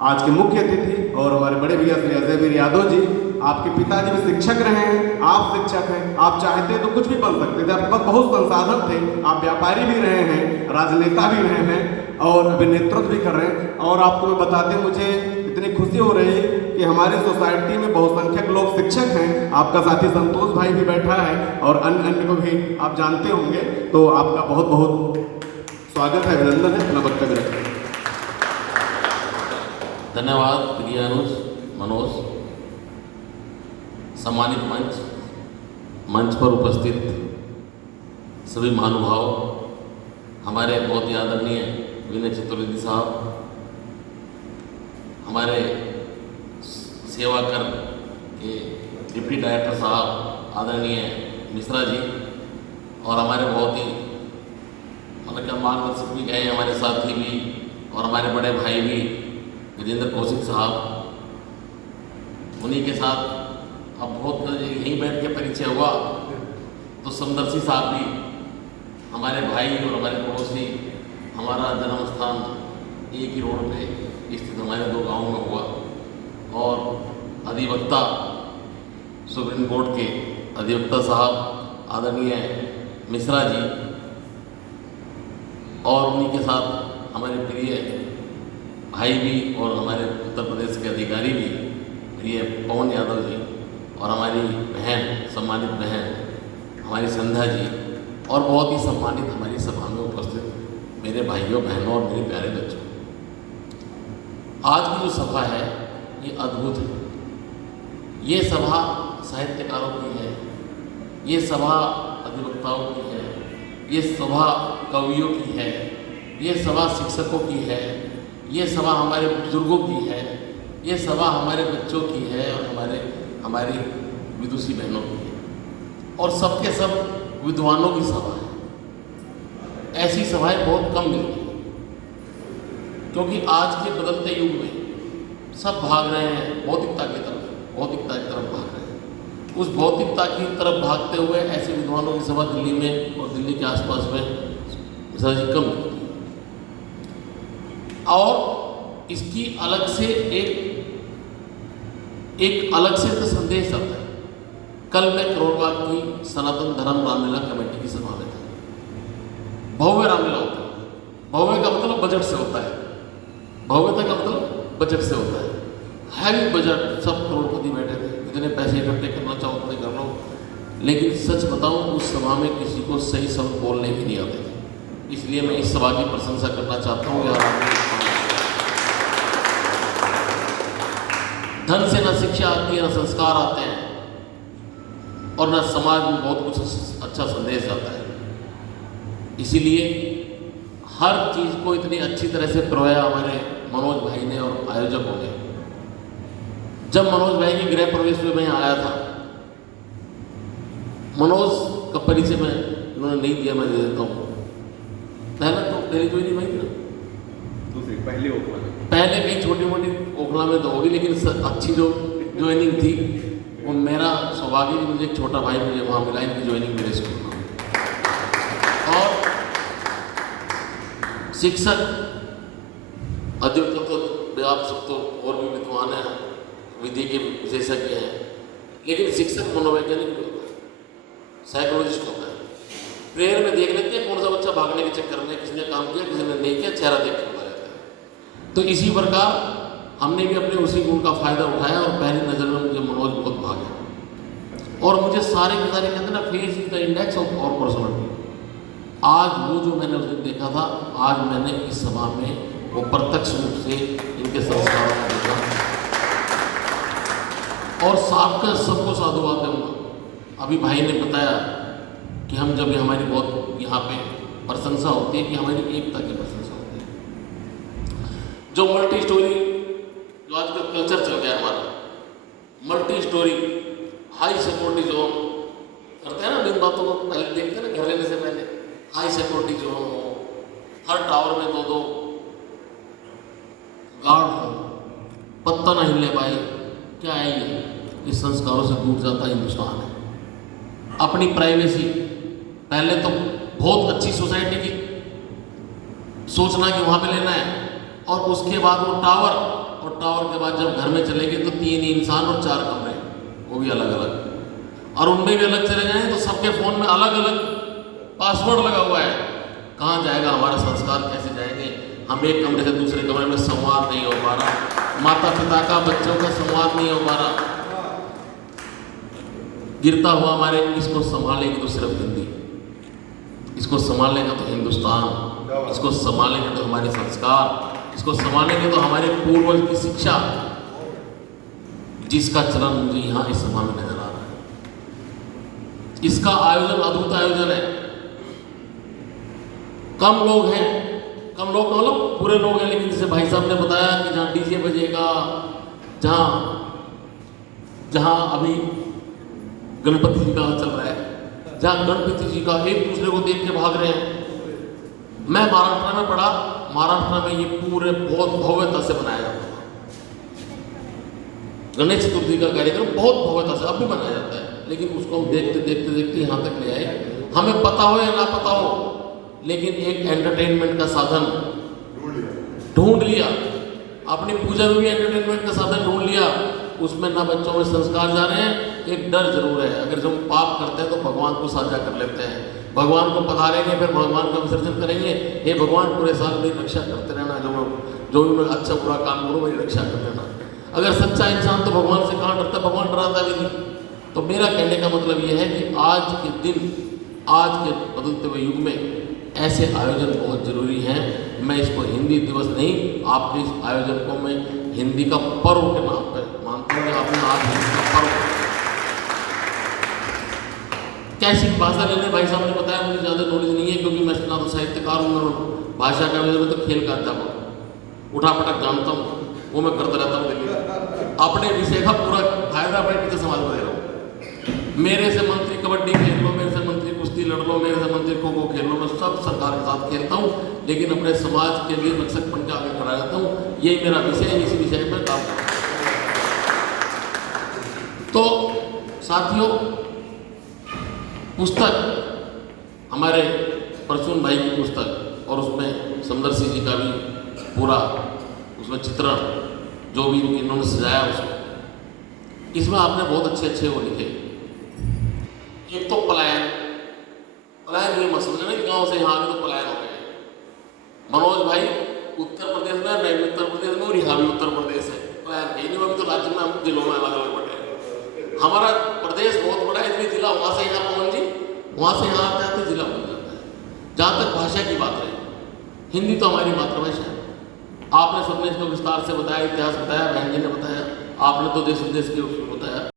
आज के मुख्य अतिथि और हमारे बड़े भैया श्री अजय वीर यादव जी, आपके पिताजी भी शिक्षक रहे हैं, आप शिक्षक हैं, आप चाहते तो कुछ भी बन सकते थे, आपके पास बहुत संसाधन थे, आप व्यापारी भी रहे हैं, राजनेता भी रहे हैं और अभी नेतृत्व भी कर रहे हैं। और आपको मैं बताते मुझे इतनी खुशी हो रही है कि हमारी सोसाइटी में बहुसंख्यक लोग शिक्षक हैं। आपका साथी संतोष भाई भी बैठा है और अन्य अन्य को भी आप जानते होंगे, तो आपका बहुत बहुत स्वागत है, अभिनंदन है। अपना वक्तव्य रखें। धन्यवाद प्रिय अनुज मनोज। सम्मानित मंच पर उपस्थित सभी महानुभाव, हमारे बहुत ही आदरणीय विनय चतुर्वेदी साहब, हमारे सेवा कर के डिप्टी डायरेक्टर साहब आदरणीय मिश्रा जी, और हमारे बहुत ही मतलब क्या मार्गदर्शक भी गए, हमारे साथी भी और हमारे बड़े भाई भी गजेंद्र कौशिक साहब, उन्हीं के साथ अब बहुत यहीं बैठ के परिचय हुआ। तो समदर्शी साहब भी हमारे भाई और हमारे पड़ोसी, हमारा जन्म स्थान एक ही रोड पे स्थित हमारे दो गांवों में हुआ, और अधिवक्ता सुप्रीम कोर्ट के अधिवक्ता साहब आदरणीय मिश्रा जी, और उन्हीं के साथ हमारे प्रिय भाई भी और हमारे उत्तर प्रदेश के अधिकारी भी प्रिय पवन यादव जी, और हमारी बहन, सम्मानित बहन हमारी संध्या जी, और बहुत ही सम्मानित हमारी सभा में उपस्थित मेरे भाइयों बहनों और मेरे प्यारे बच्चों। आज की जो सभा है ये अद्भुत है। ये सभा साहित्यकारों की है, ये सभा अधिवक्ताओं की है, ये सभा कवियों की है, ये सभा शिक्षकों की है, ये सभा हमारे बुजुर्गों की है, ये सभा हमारे बच्चों की है और हमारी विदुषी बहनों की है, और सबके सब विद्वानों की सभा है। ऐसी सभाएं बहुत कम मिलती हैं, क्योंकि आज के बदलते युग में सब भाग रहे हैं भौतिकता की तरफ भाग रहे हैं। उस भौतिकता की तरफ भागते हुए ऐसे विद्वानों की सभा दिल्ली में और दिल्ली के आसपास में सर्वाधिक कम मिलती है। और इसकी अलग से एक अलग से तो संदेश आता है। कल मैं करोड़बाग की सनातन धर्म रामलीला कमेटी की सभा में था। भव्य रामलीला होता है। भव्य का मतलब बजट से होता है, भव्यता का मतलब बजट से होता है। हैवी बजट, सब करोड़पति बैठे थे, इतने पैसे इकट्ठे करना चाहो उतने कर लो। लेकिन सच बताऊं, उस सभा में किसी को सही शब्द बोलने भी नहीं आते थे। इसलिए मैं इस सभा की प्रशंसा करना चाहता हूँ। धन से न शिक्षा आती है, न संस्कार आते हैं, और न समाज में बहुत कुछ अच्छा संदेश आता है। इसीलिए हर चीज़ को इतनी अच्छी तरह से परोया हमारे मनोज भाई ने और आयोजकों ने। जब मनोज भाई की गृह प्रवेश में मैं आया था, मनोज का परिचय मैं इन्होंने नहीं दिया, मैं दे देता हूँ। पहला तो पहली ज्वाइनिंग वही थी ना, दूसरी पहली ओखला में, पहले कहीं छोटी मोटी ओखला में तो होगी, लेकिन अच्छी जो ज्वाइनिंग थी वो मेरा सौभाग्य कि मुझे एक छोटा भाई मुझे वहाँ मिला, इनकी ज्वाइनिंग मेरे स्कूल में। और शिक्षक अधिवक्ता तो आप सब तो और भी विद्वान हैं, विधि के विशेषज्ञ हैं, लेकिन शिक्षक मनोवैज्ञानिक भी होता है, साइकोलॉजिस्ट होता है। प्रेयर में देख लेते हैं कौन सा बच्चा भागने के चक्कर में किसने काम किया, किसने नहीं किया, चेहरा देख के होता रहता है। तो इसी प्रकार हमने भी अपने उसी गुण का फायदा उठाया, और पहली नज़र में मुझे मनोज बहुत भागा, और मुझे सारे के सारे कहते ना, face is the index of our personality. आज वो जो मैंने उस दिन देखा था, आज मैंने इस सभा में वो प्रत्यक्ष रूप से इनके संस्कारों को देखा, और सबका सबको साधुवाद दूंगा। अभी भाई ने बताया कि हम जब हमारी बहुत यहाँ पे प्रशंसा होती है कि हमारी एकता की प्रशंसा होती है। जो मल्टी स्टोरी जो आजकल कल्चर चल गया है हमारा, multi storey high security zone करते हैं ना, इन बातों को पहले देखते हैं ना, घर लेने से पहले हाई सिक्योरिटी जोन हो, हर टावर में दो गार्ड हो, पत्ता ना हिलने पाए। क्या है ये? इस संस्कारों से दूर जाता हिंदुस्तान है। अपनी प्राइवेसी, पहले तो बहुत अच्छी सोसाइटी की सोचना कि वहाँ पे लेना है, और उसके बाद वो टावर और टावर के बाद जब घर में चले गए तो 3 इंसान और 4 कमरे, वो भी अलग अलग, और उनमें भी अलग चले गए तो सबके फ़ोन में अलग अलग पासवर्ड लगा हुआ है। कहाँ जाएगा हमारा संस्कार, कैसे जाएंगे हम? एक कमरे से दूसरे कमरे में संवाद नहीं हो पा रहा, माता पिता का बच्चों का संवाद नहीं हो पा रहा। गिरता हुआ हमारे, इसको संभालेंगे तो सिर्फ हिंदी, इसको संभालेंगे तो हिंदुस्तान, इसको संभालेंगे तो हमारे संस्कार, इसको संभालेंगे तो हमारे पूर्वज की शिक्षा, जिसका चलन मुझे यहाँ इस सभा में नजर आ रहा है। इसका आयोजन अद्भुत आयोजन है। कम लोग हैं, कम लोग मतलब पूरे लोग हैं, लेकिन जैसे भाई साहब ने बताया कि जहाँ डीजे बजेगा, जहाँ अभी गणपति जी का चल रहा है, जहाँ गणपति जी का एक दूसरे को देख के भाग रहे हैं। मैं महाराष्ट्र में पढ़ा, महाराष्ट्र में ये पूरे बहुत भव्यता से मनाया जाता है। गणेश चतुर्थी का कार्यक्रम बहुत भव्यता से अब भी मनाया जाता है, लेकिन उसको हम देखते देखते देखते यहाँ तक ले आए। हमें पता हो या ना पता हो, लेकिन एक एंटरटेनमेंट का साधन ढूंढ लिया, अपनी पूजा में भी एंटरटेनमेंट का साधन ढूंढ लिया। उसमें ना बच्चों में संस्कार जा रहे हैं। एक डर जरूर है, अगर जब पाप करते हैं तो भगवान को साझा कर लेते हैं, भगवान को पधारेंगे, फिर भगवान का विसर्जन करेंगे। हे भगवान पूरे साल मेरी रक्षा करते रहना, जो भी मैं अच्छा बुरा काम करूँ मेरी रक्षा कर लेना। अगर सच्चा इंसान तो भगवान से कहाँ डरता, भगवान डराता भी नहीं। तो मेरा कहने का मतलब ये है कि आज के दिन, आज के बदलते हुए युग में ऐसे आयोजन बहुत जरूरी हैं। मैं इसको हिंदी दिवस नहीं, आपके इस आयोजन को मैं हिंदी का पर्व के नाम पर मानता हूँ। आपने आज हिंदी का पर्व, कैसी भाषा लेने, भाई साहब ने बताया, मुझे ज़्यादा नॉलेज नहीं है क्योंकि मैं ना तो साहित्यकार हूँ, भाषा का मैं तो खेल का अध्यापक, उठापटक जानता हूँ, वो मैं करता रहता हूँ। लेकिन अपने विषय का पूरा फायदा अपने पीछे समाज को दे रहा हूँ। मेरे से मंत्री कबड्डी खेल लो, मेरे से मंत्री कुश्ती लड़ लो, मेरे से मंत्री खो खो खेल लो, मैं सब सरकार के साथ खेलता हूँ, लेकिन अपने समाज के लिए रक्षक बन के आगे खड़ा रहता हूँ। यही मेरा विषय है, इसी विषय पर काम करता हूँ। तो साथियों, पुस्तक हमारे परचून भाई की पुस्तक, और उसमें सुंदर सिंह जी का भी पूरा उसमें चित्रण जो भी इन्होंने सजाया उसको, इसमें आपने बहुत अच्छे अच्छे वो लिखे। एक तो पलायन, पलायन ये मत समझना कि गाँव से यहाँ आगे तो पलायन हो गए। मनोज भाई उत्तर प्रदेश में, मैं भी उत्तर प्रदेश में, और यहाँ भी उत्तर प्रदेश है। पलायन कहीं नहीं, अभी तो राज्य में हम जिलों में अलग अलग बटे हैं। हमारा प्रदेश बहुत बड़ा है, इसलिए जिला वहाँ से यहाँ पहुँच जी, वहाँ से यहाँ आते आते जिला बन जाता है। जहाँ तक भाषा की बात है, हिंदी तो हमारी मातृभाषा है। आपने सबने इसको विस्तार से बताया, इतिहास बताया, बहन जी ने बताया, आपने तो देश विदेश के उसमें बताया।